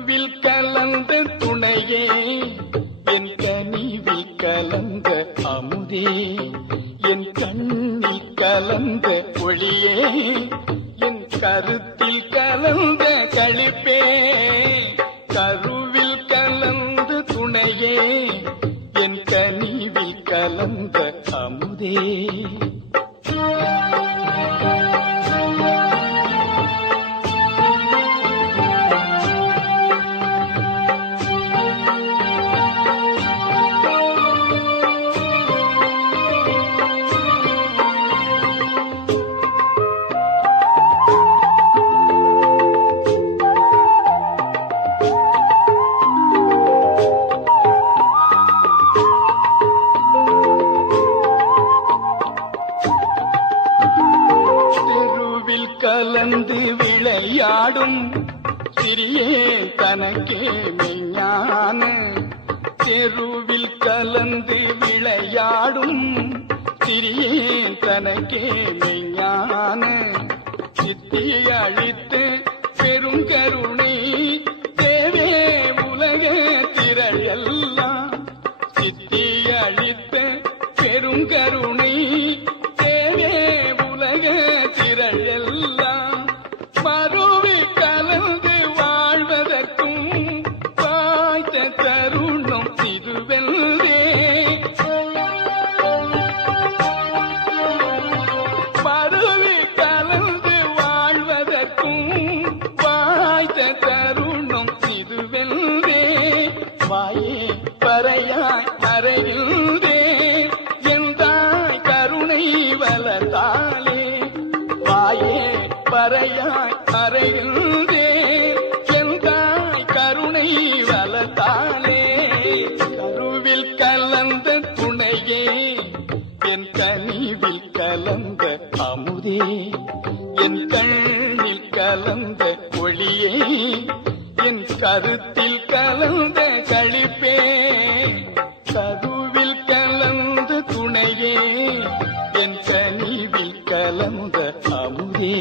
உருவில் கலந்த துணையே. சிறியே தனக்கே மெய்ஞான. செருவில் கலந்து விளையாடும் சிறியே தனக்கே மெய்ஞான. சித்தி அழித்து அறையாய் அறைகின்றே செந்தாய் கருணை வளர்த்தாலே கருவில் கலந்த துணையே என் தனிவில் கலந்த அமுதே என் கண்ணில் கலந்த ஒளியே என் கருத்தில் கலந்த கழிப்பே கருவில் கலந்த துணையே என் தனிவில் கலந்த அமுதே.